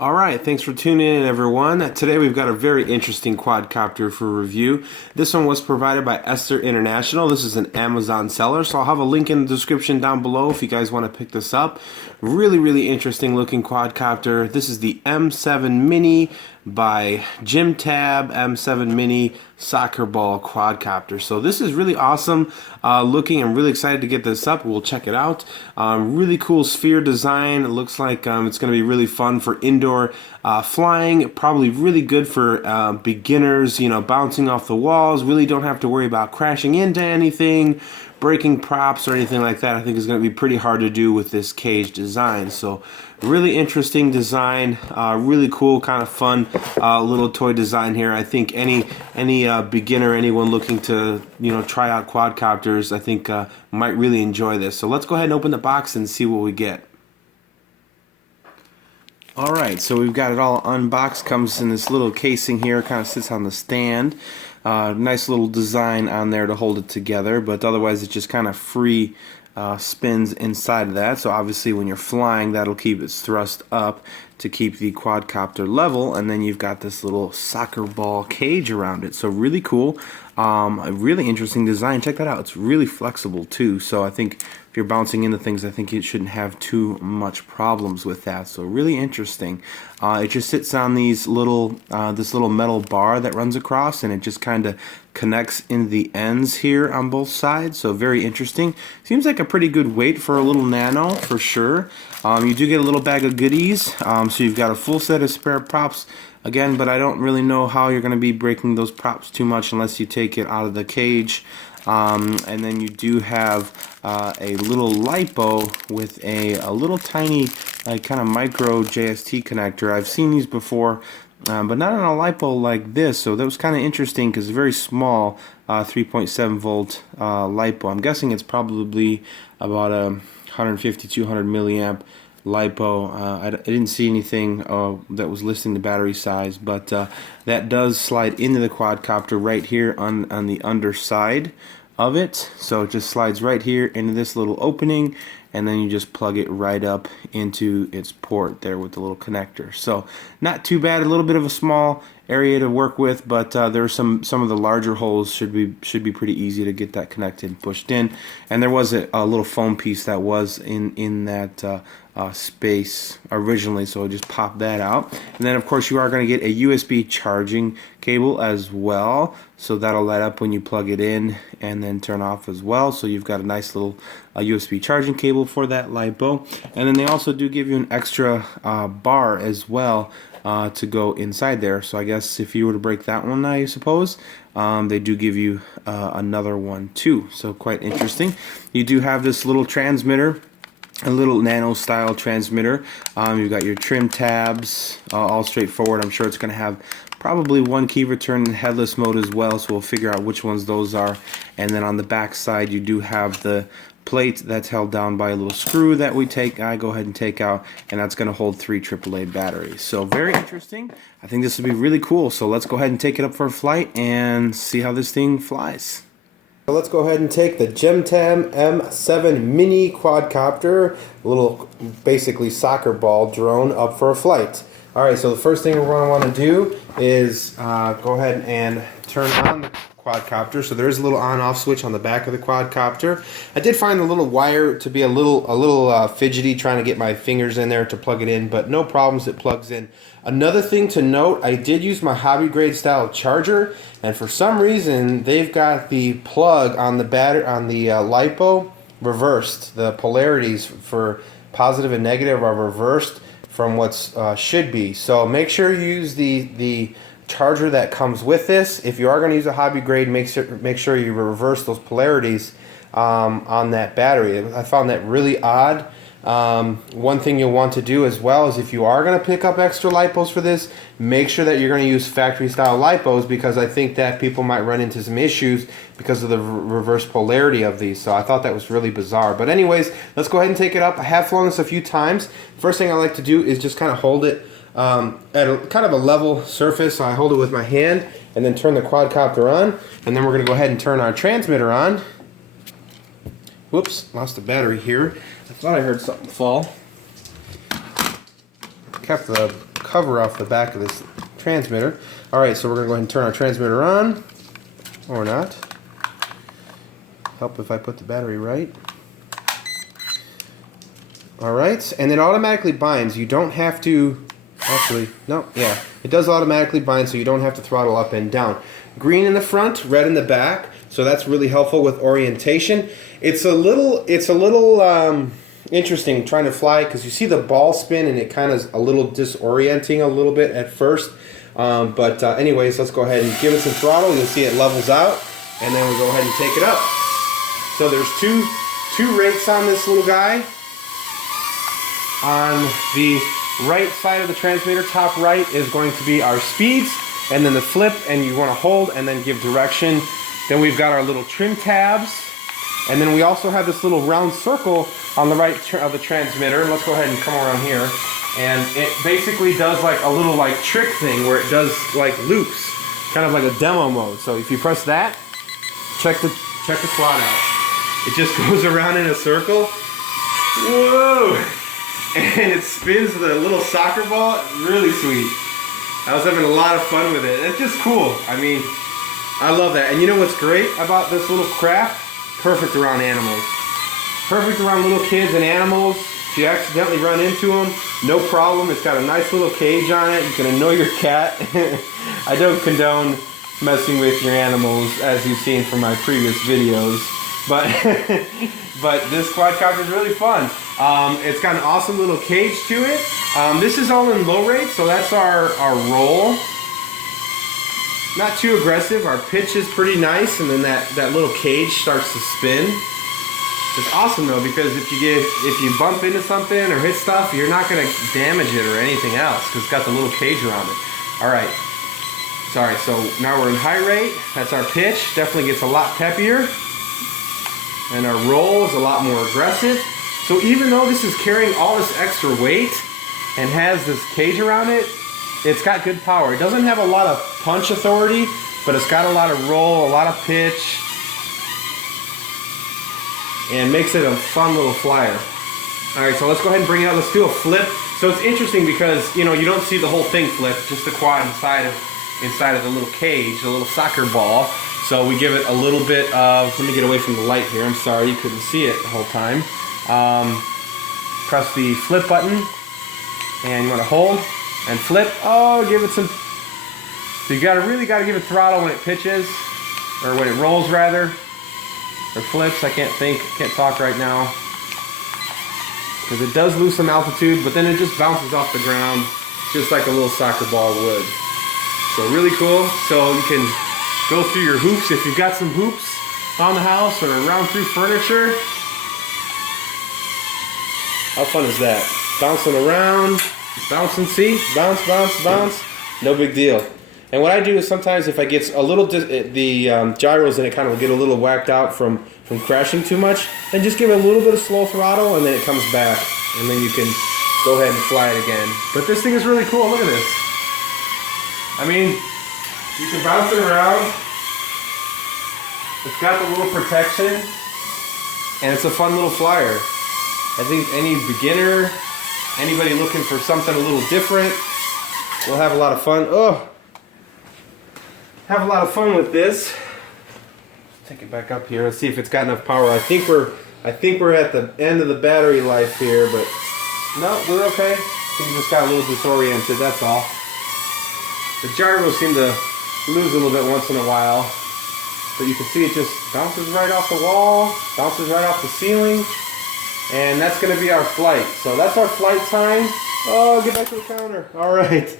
All right, thanks for tuning in, everyone. Today we've got a very interesting quadcopter for review. This one was provided by Esther International. This is an Amazon seller, so I'll have a link in the description down below if you guys want to pick this up. Really interesting looking quadcopter. This is the M7 Mini by Jimtab M7 Mini soccer ball quadcopter. So this is really awesome looking. I'm really excited to get this up. We'll check it out. Really cool sphere design. It looks like it's going to be really fun for indoor flying. Probably really good for beginners, you know, bouncing off the walls. Really don't have to worry about crashing into anything, breaking props or anything like that. I think is going to be pretty hard to do with this cage design. So really interesting design, really cool, kind of fun little toy design here. I think any beginner, anyone looking to, you know, try out quadcopters, I think might really enjoy this. So let's go ahead and open the box and see what we get. Alright, so we've got it all unboxed. Comes in this little casing here, kind of sits on the stand. Nice little design on there to hold it together, but otherwise it's just kind of free spins inside of that. So obviously when you're flying, that'll keep its thrust up to keep the quadcopter level, and then you've got this little soccer ball cage around it. So really cool, a really interesting design. Check that out. It's really flexible too, so I think if you're bouncing into things, I think you shouldn't have too much problems with that. So really interesting. It just sits on these little this little metal bar that runs across, and it just kind of connects in the ends here on both sides. So very interesting. Seems like a pretty good weight for a little nano for sure. You do get a little bag of goodies, so you've got a full set of spare props again, but I don't really know how you're going to be breaking those props too much unless you take it out of the cage. And then you do have a little lipo with a little tiny kind of micro JST connector. I've seen these before, but not on a lipo like this, so that was kind of interesting because it's very small 3.7 volt lipo. I'm guessing it's probably about a 150-200 milliamp lipo. I didn't see anything that was listing the battery size, but that does slide into the quadcopter right here on the underside of it. So it just slides right here into this little opening, and then you just plug it right up into its port there with the little connector. So not too bad. A little bit of a small area to work with, but there are some of the larger holes should be pretty easy to get that connected and pushed in. And there was a little foam piece that was in that space originally, so I'll just pop that out. And then of course you are going to get a USB charging cable as well, so that'll light up when you plug it in and then turn off as well. So you've got a nice little USB charging cable for that lipo. And then they also do give you an extra bar as well to go inside there. So I guess if you were to break that one, I suppose they do give you another one too. So quite interesting. You do have this little transmitter, a little nano style transmitter. You've got your trim tabs, all straightforward. I'm sure it's going to have probably one key return in headless mode as well, so we'll figure out which ones those are. And then on the back side you do have the plate that's held down by a little screw that I go ahead and take out, and that's going to hold 3 AAA batteries. So very interesting. I think this would be really cool. So let's go ahead and take it up for a flight and see how this thing flies. So let's go ahead and take the Jimtab M7 Mini quadcopter, a little basically soccer ball drone, up for a flight. Alright, so the first thing we're going to want to do is go ahead and turn on the quadcopter. So there is a little on-off switch on the back of the quadcopter. I did find the little wire to be a little fidgety trying to get my fingers in there to plug it in, but no problems, it plugs in. Another thing to note, I did use my hobby grade style charger, and for some reason they've got the plug on the lipo reversed. The polarities for positive and negative are reversed from what's should be. So make sure you use the charger that comes with this. If you are going to use a hobby grade, make sure you reverse those polarities on that battery. I found that really odd. One thing you'll want to do as well is, if you are going to pick up extra lipos for this, make sure that you're going to use factory style lipos, because I think that people might run into some issues because of the reverse polarity of these. So I thought that was really bizarre. But anyways, let's go ahead and take it up. I have flown this a few times. First thing I like to do is just kind of hold it at a kind of a level surface. So I hold it with my hand and then turn the quadcopter on, and then we're going to go ahead and turn our transmitter on. Whoops, lost the battery here. I thought I heard something fall. Kept the cover off the back of this transmitter. Alright, so we're going to go ahead and turn our transmitter on. Or not. Help if I put the battery right. Alright, and it automatically binds. You don't have to... Actually, no, yeah. It does automatically bind, so you don't have to throttle up and down. Green in the front, red in the back. So that's really helpful with orientation. It's a little interesting trying to fly because you see the ball spin and it kind of is a little disorienting a little bit at first. Anyways, let's go ahead and give it some throttle. You'll see it levels out, and then we'll go ahead and take it up. So there's two rates on this little guy. On the right side of the transmitter, top right, is going to be our speeds, and then the flip, and you want to hold and then give direction. Then we've got our little trim tabs, and then we also have this little round circle on the right of the transmitter. Let's go ahead and come around here, and it basically does like a little like trick thing where it does like loops, kind of like a demo mode. So if you press that, check the slot out. It just goes around in a circle. Whoa! And it spins the little soccer ball. Really sweet. I was having a lot of fun with it. It's just cool. I mean, I love that. And you know what's great about this little craft? Perfect around animals. Perfect around little kids and animals. If you accidentally run into them, no problem. It's got a nice little cage on it. You can annoy your cat. I don't condone messing with your animals, as you've seen from my previous videos. But this quadcopter is really fun. It's got an awesome little cage to it. This is all in low rate, so that's our roll. Not too aggressive. Our pitch is pretty nice, and then that little cage starts to spin. It's awesome though, because if you bump into something or hit stuff, you're not going to damage it or anything else because it's got the little cage around it. All right. Sorry. So now we're in high rate. That's our pitch. Definitely gets a lot peppier. And our roll is a lot more aggressive. So even though this is carrying all this extra weight and has this cage around it, it's got good power. It doesn't have a lot of punch authority, but it's got a lot of roll, a lot of pitch, and makes it a fun little flyer. Alright, so let's go ahead and bring it out. Let's do a flip. So it's interesting because, you know, you don't see the whole thing flip, just the quad inside of the little cage, the little soccer ball. So we give it a little bit of, let me get away from the light here, I'm sorry, you couldn't see it the whole time. Press the flip button, and you want to hold and flip. Oh, give it some, so you really got to give it throttle when it pitches, or when it rolls rather, or flips. I can't talk right now. Because it does lose some altitude, but then it just bounces off the ground, just like a little soccer ball would. So really cool. So you can go through your hoops if you've got some hoops on the house or around through furniture. How fun is that? Bouncing around, bouncing, see? Bounce, bounce, bounce. No big deal. And what I do is sometimes if I get a little, the gyros in it kind of get a little whacked out from crashing too much, then just give it a little bit of slow throttle and then it comes back. And then you can go ahead and fly it again. But this thing is really cool. Look at this. I mean, you can bounce it around. It's got the little protection. And it's a fun little flyer. I think any beginner, anybody looking for something a little different, will have a lot of fun. Oh, have a lot of fun with this. Take it back up here. Let's see if it's got enough power. I think we're at the end of the battery life here, but no, we're okay. I think we just got a little disoriented. That's all. The gyros seem to lose a little bit once in a while, but you can see it just bounces right off the wall, bounces right off the ceiling. And that's going to be our flight. So that's our flight time. Oh, get back to the counter. All right.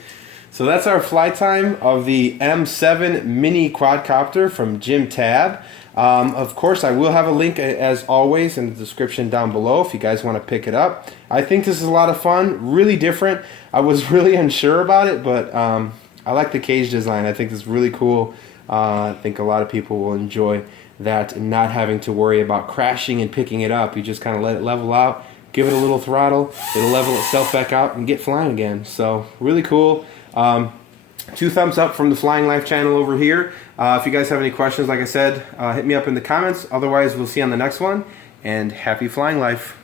So that's our flight time of the M7 mini quadcopter from Jimtab. Of course, I will have a link, as always, in the description down below if you guys want to pick it up. I think this is a lot of fun. Really different. I was really unsure about it, but I like the cage design. I think it's really cool. I think a lot of people will enjoy that and not having to worry about crashing and picking it up. You just kind of let it level out, give it a little throttle, it'll level itself back out and get flying again. So really cool. 2 thumbs up from the Flying Life channel over here. If you guys have any questions, like I said, hit me up in the comments. Otherwise, we'll see you on the next one, and happy flying life.